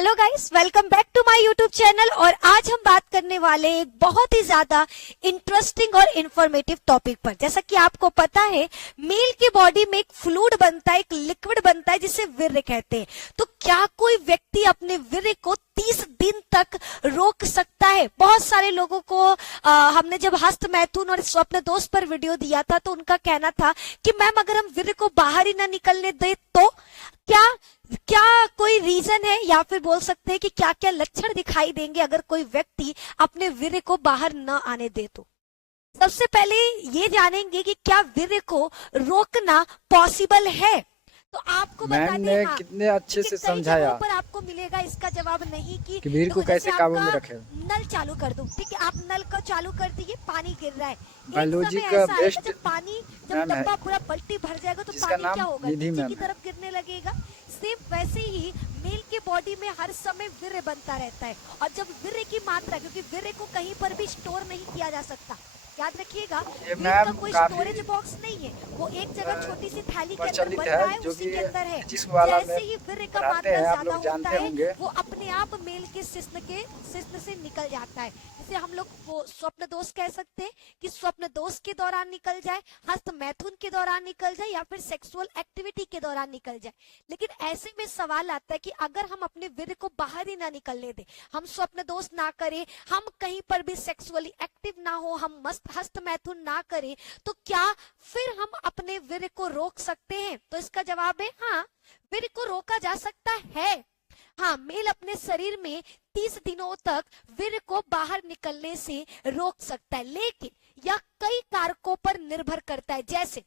Hello guys, welcome back to my YouTube channel. और आज हम बात करने वाले एक बहुत ही ज्यादा इंटरेस्टिंग और इंफॉर्मेटिव टॉपिक पर। जैसा कि आपको पता है, मेल की बॉडी में एक फ्लूइड बनता है, एक लिक्विड बनता है जिसे वीर्य कहते हैं। तो क्या कोई व्यक्ति अपने वीर्य को 30 दिन तक रोक सकता है? बहुत सारे लोगों को हमने जब हस्त मैथुन और स्वप्न दोष पर वीडियो दिया था तो उनका कहना था कि मैम अगर हम वीर्य को बाहर ही ना निकलने दे तो क्या क्या कोई रीजन है, या फिर बोल सकते हैं कि क्या क्या लक्षण दिखाई देंगे अगर कोई व्यक्ति अपने वीर्य को बाहर न आने दे तो। सबसे पहले ये जानेंगे कि क्या वीर्य को रोकना पॉसिबल है। तो आपको बता मैम दें, ने हाँ, कितने अच्छे से कई जगहों समझाया पर आपको मिलेगा इसका जवाब नहीं कि वीर को देखो, कैसे जैसे काबू में आपका रखे। नल चालू कर दूं, ठीक है, आप नल को चालू कर दीजिए, पानी गिर रहा है। एक बायोलॉजी समय का ऐसा आएगा बेस्ट जब पानी, जब मैम है डब्बा पूरा पलटी भर जाएगा तो जिसका पानी नाम क्या होगा, निधि नीचे मैम की है। तरफ गिरने लगेगा। सेम वैसे ही मेल के बॉडी में हर समय वीर्य बनता रहता है, और जब वीर्य की मात्रा, क्योंकि वीर्य को कहीं पर भी स्टोर नहीं किया जा सकता, याद रखिएगा, ये वीर्य का मैम कोई काफी स्टोरेज बॉक्स नहीं है, वो एक जगह छोटी सी थैली के अंदर प्रचलित बन है, रहा है, जो उसी कि के अंदर है। फिजिक्स वाला में जैसे ही वीर्य का पढ़ाते मात्रा हैं, आप ज्यादा लोग होता जानते है होंगे। वो अपने आप मेल के शिश्न से निकल जाता है, जिसे हम लोग वो स्वप्न दोष कह सकते हैं कि स्वप्न दोष के दौरान निकल जाए, हस्त मैथुन के दौरान निकल जाए, या फिर सेक्सुअल एक्टिविटी के दौरान निकल जाए। लेकिन ऐसे में सवाल आता है कि अगर हम अपने वीर्य को बाहर ही ना निकलने दें, हम स्वप्न दोष ना करें, हम कहीं पर भी सेक्सुअली एक्टिव ना हो, हम मस्त हस्त मैथुन ना करें, तो क्या फिर हम अपने वीर्य को रोक सकते हैं? तो इसका जवाब है हाँ, वीर्य को रोका जा सकता है। हाँ, मेल अपने शरीर में 30 दिनों तक वीर्य को बाहर निकलने से रोक सकता है, लेकिन यह कई कारकों पर निर्भर करता है। जैसे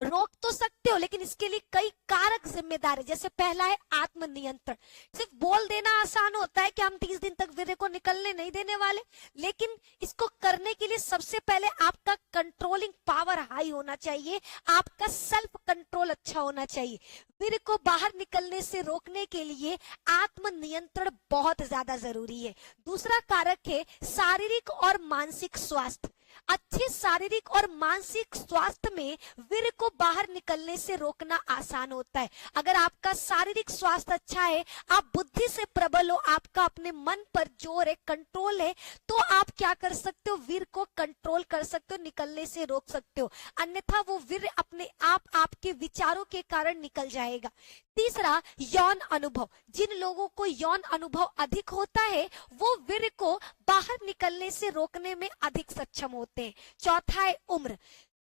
रोक तो सकते हो, लेकिन इसके लिए कई कारक जिम्मेदार है। जैसे पहला है आत्मनियंत्रण। सिर्फ बोल देना आसान होता है कि हम 30 दिन तक वीर्य को निकलने नहीं देने वाले, लेकिन इसको करने के लिए सबसे पहले आपका कंट्रोलिंग पावर हाई होना चाहिए, आपका सेल्फ कंट्रोल अच्छा होना चाहिए। वीर्य को बाहर निकलने से रोकने के लिए आत्मनियंत्रण बहुत ज्यादा जरूरी है। दूसरा कारक है शारीरिक और मानसिक स्वास्थ्य। अच्छे शारीरिक और मानसिक स्वास्थ्य में वीर्य को बाहर निकलने से रोकना आसान होता है। अगर आपका शारीरिक स्वास्थ्य अच्छा है, आप बुद्धि से प्रबल हो, आपका अपने मन पर जोर है, कंट्रोल है, तो आप क्या कर सकते हो, वीर्य को कंट्रोल कर सकते हो, निकलने से रोक सकते हो। अन्यथा वो वीर्य अपने आप आपके विचारों के कारण निकल जाएगा। तीसरा, यौन अनुभव। जिन लोगों को यौन अनुभव अधिक होता है वो वीर्य को बाहर निकलने से रोकने में अधिक सक्षम होते हैं। चौथा है उम्र।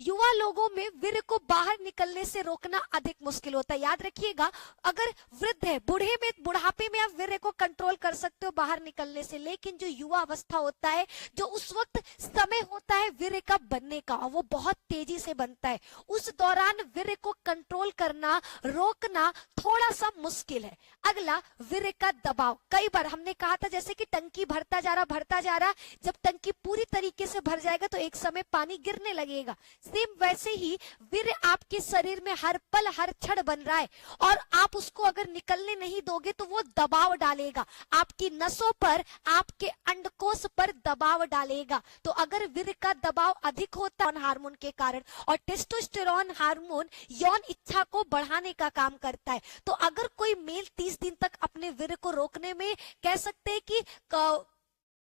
युवा लोगों में वीर्य को बाहर निकलने से रोकना अधिक मुश्किल होता है। याद रखिएगा, अगर वृद्ध है, बुढ़ापे में आप वीर्य को कंट्रोल कर सकते हो बाहर निकलने से, लेकिन जो युवा अवस्था होता है, जो उस वक्त समय होता है वीर्य का बनने का, वो बहुत तेजी से बनता है, उस दौरान वीर्य को कंट्रोल करना, रोकना थोड़ा सा मुश्किल है। अगला, वीर्य का दबाव। कई बार हमने कहा था जैसे कि टंकी भरता जा रहा, जब टंकी पूरी तरीके से भर जाएगा तो एक समय पानी गिरने लगेगा। सेम वैसे ही वीर्य आपके शरीर में हर पल हर क्षण बन रहा है, और आप उसको अगर निकलने नहीं दोगे तो वो दबाव डालेगा आपकी नसों पर, आपके अंडकोश पर दबाव डालेगा। तो अगर वीर्य का दबाव अधिक होता है हार्मोन के कारण, और टेस्टोस्टेरोन हार्मोन यौन इच्छा को बढ़ाने का काम करता है, तो अगर कोई मेल 30 दिन तक अपने वीर्य को रोकने में, कह सकते हैं कि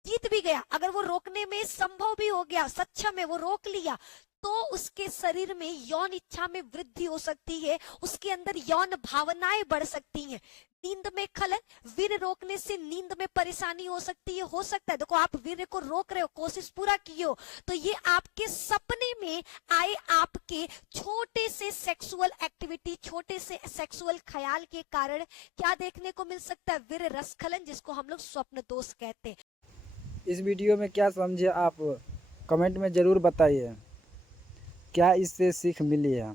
जीत भी गया, अगर वो रोकने में संभव भी हो गया, सक्षम है, वो रोक लिया, तो उसके शरीर में यौन इच्छा में वृद्धि हो सकती है, उसके अंदर यौन भावनाएं बढ़ सकती हैं। नींद में खलल, वीर्य रोकने से नींद में परेशानी हो सकती है, हो सकता है, देखो आप वीर्य को रोक रहे हो, कोशिश पूरा किए हो, तो ये आपके सपने में आए आपके छोटे से सेक्सुअल एक्टिविटी, छोटे से सेक्सुअल ख्याल के कारण क्या देखने को मिल सकता है, वीर्य रसखलन, जिसको हम लोग स्वप्न दोष कहते हैं। इस वीडियो में क्या समझे आप कमेंट में ज़रूर बताइए। क्या इससे सीख मिली है?